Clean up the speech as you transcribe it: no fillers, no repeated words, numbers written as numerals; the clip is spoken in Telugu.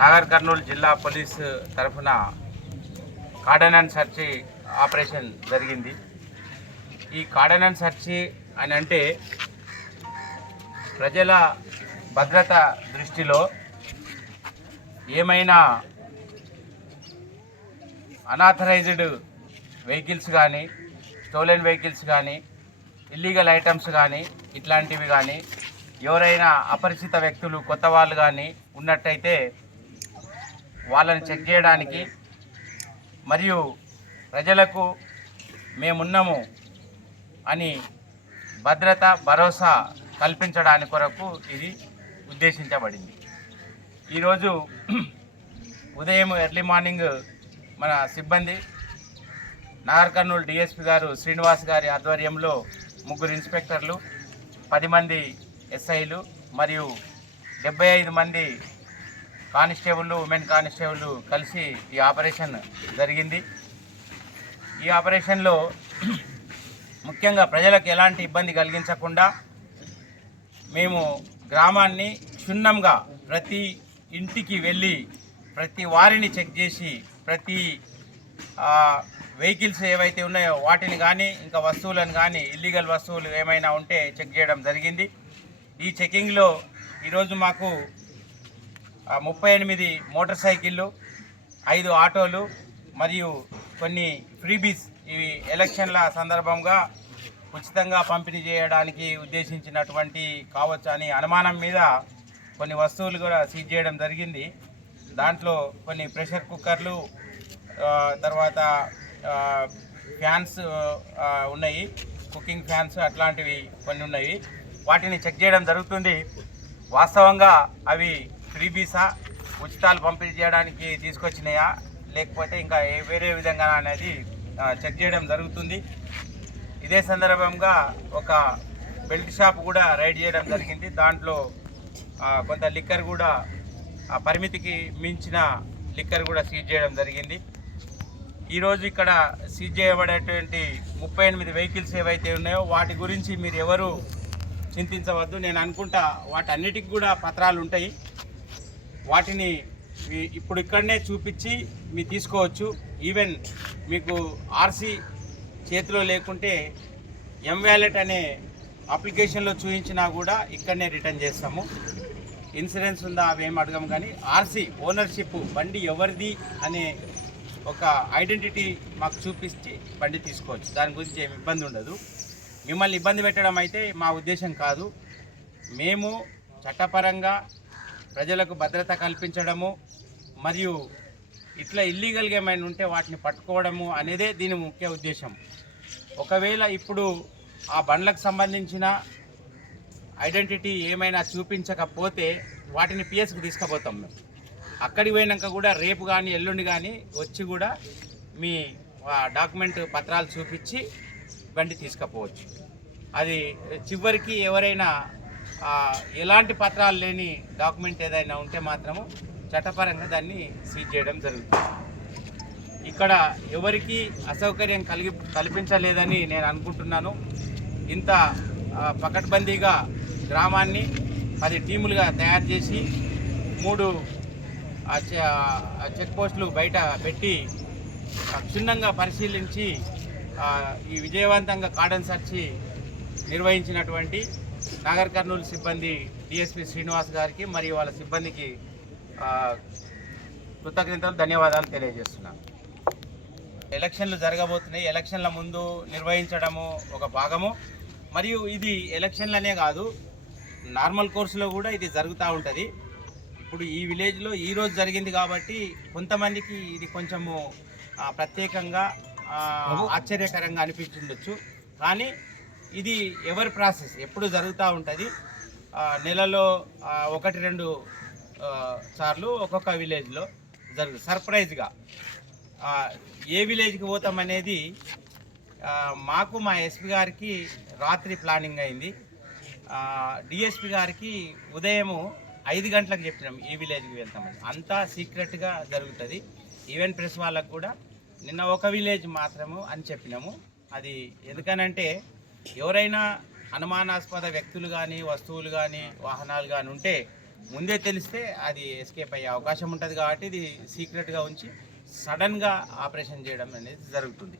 నాగర్ కర్నూలు జిల్లా పోలీస్ తరఫున కార్డన్ అండ్ సెర్చ్ ఆపరేషన్ జరిగింది. ఈ కార్డన్ అండ్ సెర్చ్ అని అంటే ప్రజల భద్రత దృష్టిలో ఏమైనా అనాథరైజ్డ్ వెహికల్స్ కానీ, స్టోలెన్ వెహికల్స్ కానీ, ఇల్లీగల్ ఐటమ్స్ కానీ, ఇట్లాంటివి కానీ ఎవరైనా అపరిచిత వ్యక్తులు కొత్త వాళ్ళు కానీ ఉన్నట్టయితే వాళ్ళని చెక్ చేయడానికి మరియు ప్రజలకు మేమున్నాము అని భద్రత భరోసా కల్పించడానికి కొరకు ఇది ఉద్దేశించబడింది. ఈరోజు ఉదయం ఎర్లీ మార్నింగ్ మన సిబ్బంది నాగర్ కర్నూలు డిఎస్పి గారు శ్రీనివాస్ గారి ఆధ్వర్యంలో 3 ఇన్స్పెక్టర్లు, 10 మంది ఎస్ఐలు మరియు 75 మంది కానిస్టేబుళ్ళు, ఉమెన్ కానిస్టేబుళ్ళు కలిసి ఈ ఆపరేషన్ జరిగింది. ఈ ఆపరేషన్లో ముఖ్యంగా ప్రజలకు ఎలాంటి ఇబ్బంది కలిగించకుండా మేము గ్రామాన్ని క్షుణ్ణంగా ప్రతి ఇంటికి వెళ్ళి ప్రతి వారిని చెక్ చేసి ప్రతి వెహికల్స్ ఏవైతే ఉన్నాయో వాటిని కానీ ఇంకా వస్తువులను కానీ ఇల్లీగల్ వస్తువులు ఏమైనా ఉంటే చెక్ చేయడం జరిగింది. ఈ చెకింగ్లో ఈరోజు మాకు 38 మోటార్ సైకిళ్ళు, 5 ఆటోలు మరియు కొన్ని ఫ్రీబీస్ ఇవి ఎలక్షన్ల సందర్భంగా ఉచితంగా పంపిణీ చేయడానికి ఉద్దేశించినటువంటి కావచ్చు అని అనుమానం మీద కొన్ని వస్తువులు కూడా సీజ్ చేయడం జరిగింది. దాంట్లో కొన్ని ప్రెషర్ కుక్కర్లు, తర్వాత ఫ్యాన్స్ ఉన్నాయి, కుకింగ్ ఫ్యాన్స్ అట్లాంటివి కొన్ని ఉన్నాయి. వాటిని చెక్ చేయడం జరుగుతుంది. వాస్తవంగా అవి ఫ్రీబీసా, ఉచితాలు పంపిణీ చేయడానికి తీసుకొచ్చినాయా లేకపోతే ఇంకా వేరే విధంగా అనేది చెక్ చేయడం జరుగుతుంది. ఇదే సందర్భంగా ఒక బెల్ట్ షాప్ కూడా రైడ్ చేయడం జరిగింది. దాంట్లో కొంత లిక్కర్ కూడా పరిమితికి మించిన లిక్కర్ కూడా సీజ్ చేయడం జరిగింది. ఈరోజు ఇక్కడ సీజ్ చేయబడేటువంటి 38 వెహికల్స్ ఏవైతే ఉన్నాయో వాటి గురించి మీరు ఎవరు చింతించవద్దు. నేను అనుకుంటా వాటన్నిటికి కూడా పత్రాలు ఉంటాయి. వాటిని ఇప్పుడు ఇక్కడనే చూపించి మీరు తీసుకోవచ్చు. ఈవెన్ మీకు ఆర్సీ చేతిలో లేకుంటే ఎంవాలెట్ అనే అప్లికేషన్లో చూపించినా కూడా ఇక్కడనే రిటర్న్ చేస్తాము. ఇన్సూరెన్స్ ఉందా అవేం అడగము, కానీ ఆర్సీ ఓనర్షిప్ బండి ఎవరిది అనే ఒక ఐడెంటిటీ మాకు చూపించి బండి తీసుకోవచ్చు. దాని గురించి ఏమి ఇబ్బంది ఉండదు. మిమ్మల్ని ఇబ్బంది పెట్టడం అయితే మా ఉద్దేశం కాదు. మేము చట్టపరంగా ప్రజలకు భద్రత కల్పించడము మరియు ఇట్లా ఇల్లీగల్గా ఏమైనా ఉంటే వాటిని పట్టుకోవడము అనేదే దీని ముఖ్య ఉద్దేశం. ఒకవేళ ఇప్పుడు ఆ బండ్లకు సంబంధించిన ఐడెంటిటీ ఏమైనా చూపించకపోతే వాటిని పిఎస్కి తీసుకుపోతాం మేము. అక్కడికి పోయినాక కూడా రేపు కానీ ఎల్లుండి కానీ వచ్చి కూడా మీ డాక్యుమెంట్ పత్రాలు చూపించి బండి తీసుకుపోవచ్చు. అది చివరికి ఎవరైనా ఎలాంటి పత్రాలు లేని డాక్యుమెంట్ ఏదైనా ఉంటే మాత్రము చట్టపరంగా దాన్ని సీజ్ చేయడం జరుగుతుంది. ఇక్కడ ఎవరికి అసౌకర్యం కల్పించలేదని నేను అనుకుంటున్నాను. ఇంత పకడ్బందీగా గ్రామాన్ని 10 టీములుగా తయారు చేసి 3 చెక్ పోస్టులు బయట పెట్టి క్షుణ్ణంగా పరిశీలించి ఈ విజయవంతంగా కార్డన్ సెర్చ్ నిర్వహించినటువంటి నాగర్ కర్నూలు సిబ్బంది డిఎస్పి శ్రీనివాస్ గారికి మరియు వాళ్ళ సిబ్బందికి కృతజ్ఞతలు, ధన్యవాదాలు తెలియజేస్తున్నాను. ఎలక్షన్లు జరగబోతున్నాయి. ఎలక్షన్ల ముందు నిర్వహించడము ఒక భాగము, మరియు ఇది ఎలక్షన్లనే కాదు నార్మల్ కోర్సులో కూడా ఇది జరుగుతూ ఉంటుంది. ఇప్పుడు ఈ విలేజ్లో ఈరోజు జరిగింది కాబట్టి కొంతమందికి ఇది కొంచెము ప్రత్యేకంగా ఆశ్చర్యకరంగా అనిపించుండొచ్చు. కానీ ఇది ఎవరి ప్రాసెస్ ఎప్పుడు జరుగుతూ ఉంటుంది. నెలలో 1-2 సార్లు ఒక్కొక్క విలేజ్లో జరుగుతుంది. సర్ప్రైజ్గా ఏ విలేజ్కి పోతామనేది మాకు మా ఎస్పీ గారికి రాత్రి ప్లానింగ్ అయింది. డిఎస్పీ గారికి ఉదయము 5 గంటలకు చెప్పినాం ఈ విలేజ్కి వెళ్తామని. అంతా సీక్రెట్గా జరుగుతుంది. ఈవెన్ ప్రెస్ వాళ్ళకు కూడా నిన్న ఒక విలేజ్ మాత్రము అని చెప్పినాము. అది ఎందుకనంటే ఎవరైనా అనుమానాస్పద వ్యక్తులు కానీ, వస్తువులు కానీ, వాహనాలు కానీ ఉంటే ముందే తెలిస్తే అది ఎస్కేప్ అయ్యే అవకాశం ఉంటుంది. కాబట్టి ఇది సీక్రెట్గా ఉంచి సడన్గా ఆపరేషన్ చేయడం అనేది జరుగుతుంది.